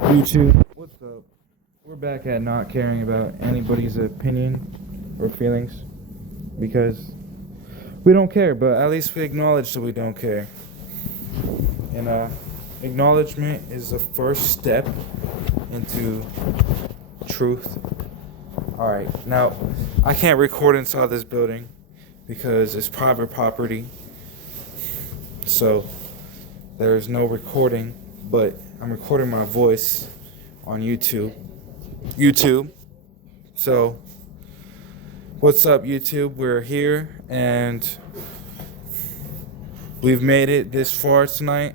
YouTube, what's up? We're back at not caring about anybody's opinion or feelings because we don't care, but at least we acknowledge that we don't care. And acknowledgement is the first step into truth. Alright, now I can't record inside this building because it's private property. So there's no recording, but I'm recording my voice on YouTube. So, what's up, YouTube? We're here and we've made it this far tonight.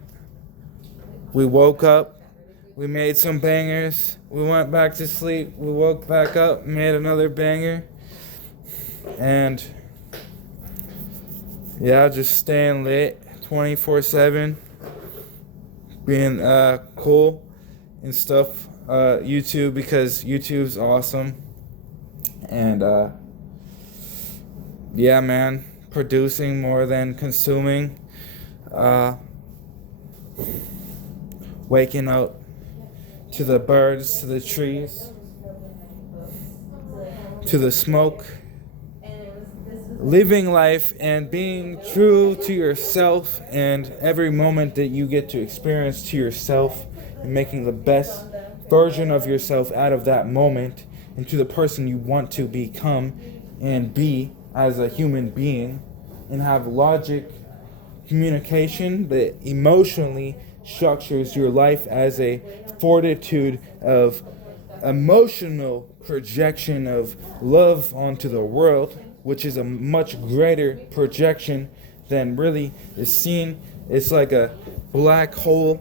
We woke up, we made some bangers, we went back to sleep, we woke back up, made another banger, and yeah, just staying lit 24/7. Being cool and stuff. YouTube, because YouTube's awesome. And yeah, man, producing more than consuming. Waking up to the birds, to the trees, to the smoke. Living life and being true to yourself, and every moment that you get to experience to yourself, and making the best version of yourself out of that moment into the person you want to become and be as a human being, and have logic communication that emotionally structures your life as a fortitude of emotional projection of love onto the world, which is a much greater projection than really is seen. It's like a black hole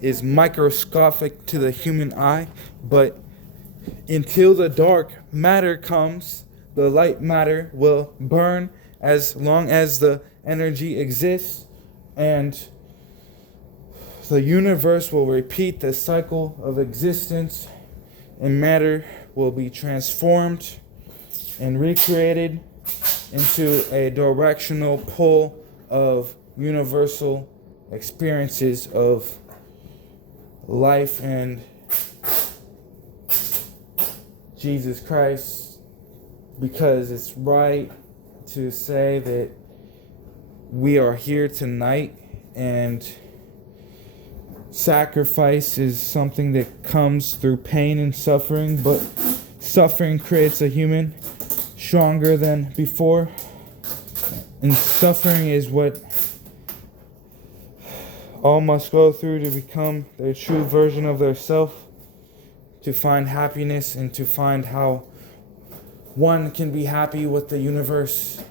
is microscopic to the human eye, but until the dark matter comes, the light matter will burn as long as the energy exists, and the universe will repeat the cycle of existence, and matter will be transformed and recreated into a directional pull of universal experiences of life and Jesus Christ, because it's right to say that we are here tonight, and sacrifice is something that comes through pain and suffering, but suffering creates a human stronger than before, and suffering is what all must go through to become their true version of their self, to find happiness and to find how one can be happy with the universe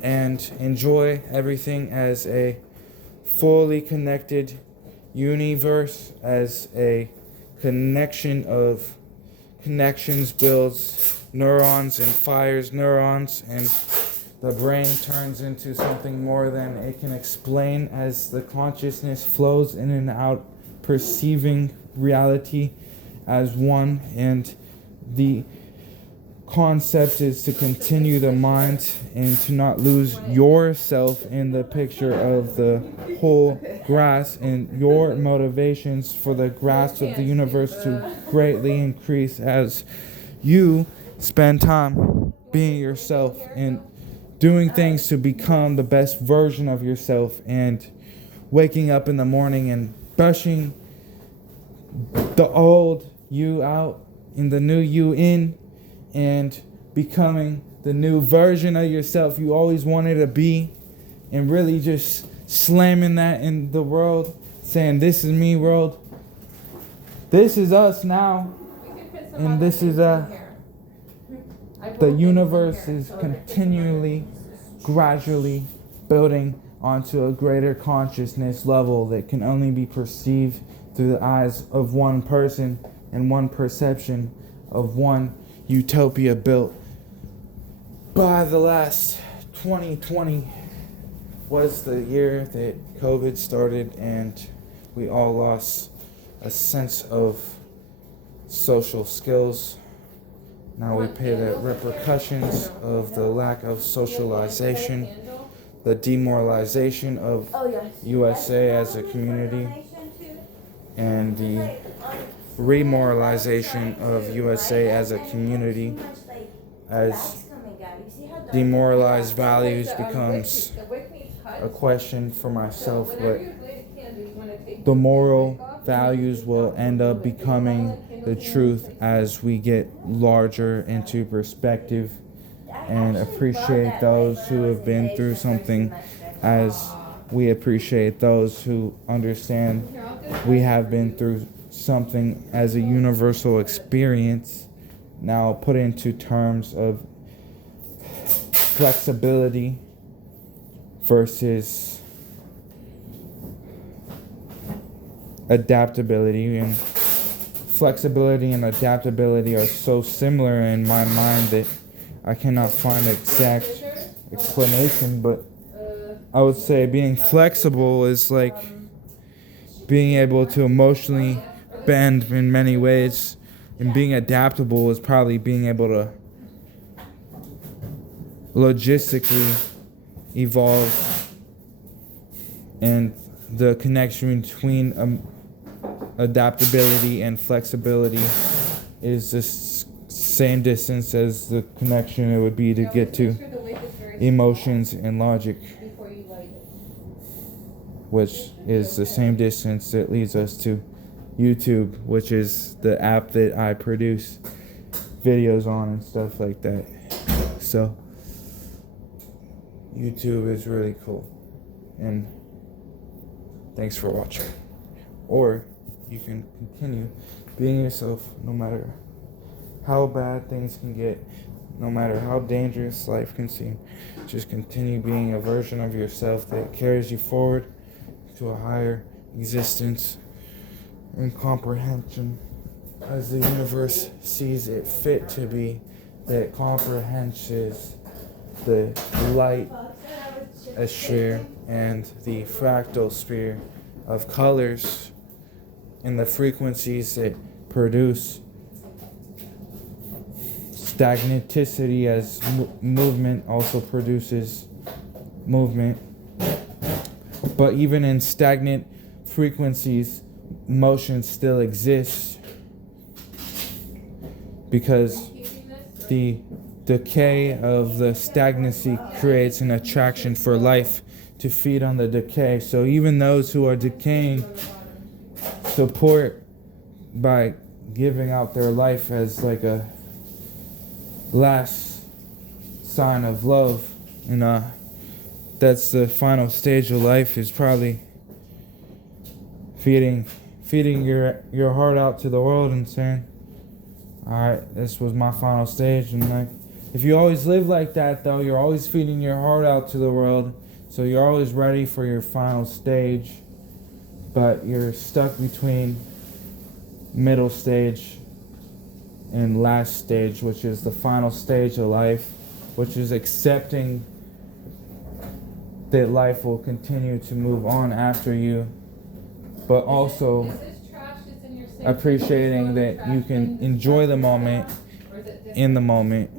and enjoy everything as a fully connected universe, as a connection of connections builds neurons and fires neurons, and the brain turns into something more than it can explain as the consciousness flows in and out, perceiving reality as one. And the concept is to continue the mind and to not lose yourself in the picture of the whole grass, and your motivations for the grass of the universe to greatly increase as you spend time being yourself and doing things to become the best version of yourself, and waking up in the morning and brushing the old you out and the new you in, and becoming the new version of yourself you always wanted to be, and really just slamming that in the world, saying, "This is me, world. This is us now." And this is the universe is continually, gradually building onto a greater consciousness level that can only be perceived through the eyes of one person and one perception of one utopia built by the last 2020 was the year that COVID started, and we all lost a sense of social skills. Now we pay the repercussions of the lack of socialization, the demoralization of USA as a community, and the remoralization of USA as a community, as demoralized values becomes a question for myself, but the moral values will end up becoming the truth as we get larger into perspective and appreciate those who have been through something as we appreciate those who understand we have been through something as a universal experience. Now put into terms of flexibility versus adaptability, and flexibility and adaptability are so similar in my mind that I cannot find an exact explanation, but I would say being flexible is like being able to emotionally bend in many ways, and being adaptable is probably being able to logistically evolve. And the connection between adaptability and flexibility is the same distance as the connection it would be to get to emotions and logic, which is the same distance that leads us to YouTube, which is the app that I produce videos on and stuff like that. So YouTube is really cool, and thanks for watching. Or you can continue being yourself no matter how bad things can get, no matter how dangerous life can seem. Just continue being a version of yourself that carries you forward to a higher existence and comprehension as the universe sees it fit to be, that comprehends the light sphere and the fractal sphere of colors and the frequencies that produce stagnaticity, as movement also produces movement. But even in stagnant frequencies, motion still exists, because the decay of the stagnancy creates an attraction for life to feed on the decay. So even those who are decaying support by giving out their life as like a last sign of love. And that's the final stage of life, is probably feeding your heart out to the world and saying, alright, this was my final stage. And like, if you always live like that though, you're always feeding your heart out to the world, so you're always ready for your final stage, but you're stuck between middle stage and last stage, which is the final stage of life, which is accepting that life will continue to move on after you, but also appreciating that you can enjoy the moment in the moment,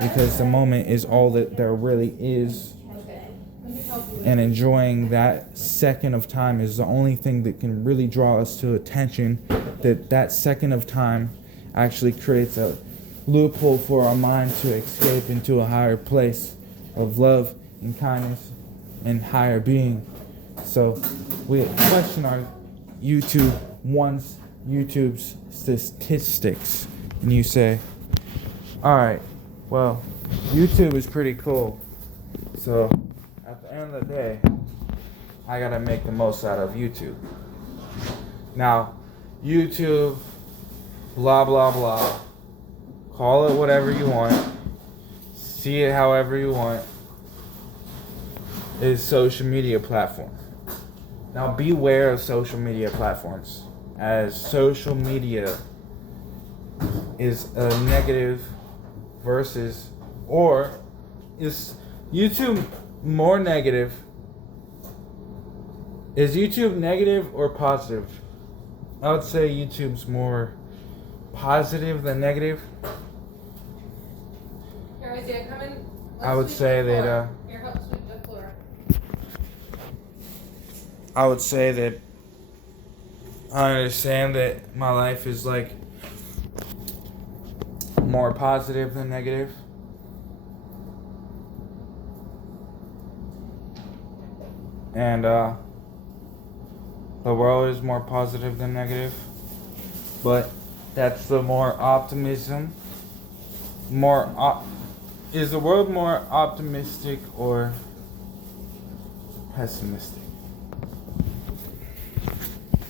because the moment is all that there really is, and enjoying that second of time is the only thing that can really draw us to attention, that second of time actually creates a loophole for our mind to escape into a higher place of love and kindness and higher being. So we question our YouTube's statistics, and you say, alright, well, YouTube is pretty cool, so at the end of the day, I gotta make the most out of YouTube. Now, YouTube, blah blah blah, call it whatever you want, see it however you want, is social media platform. Now beware of social media platforms, as social media is a negative versus, or is YouTube more negative? Is YouTube negative or positive? I would say YouTube's more positive than negative. Here, Isaiah, come in. I would say that Here, help sweep the floor. I would say that I understand that my life is like more positive than negative. And the world is more positive than negative. But that's the more optimism. Is the world more optimistic or pessimistic?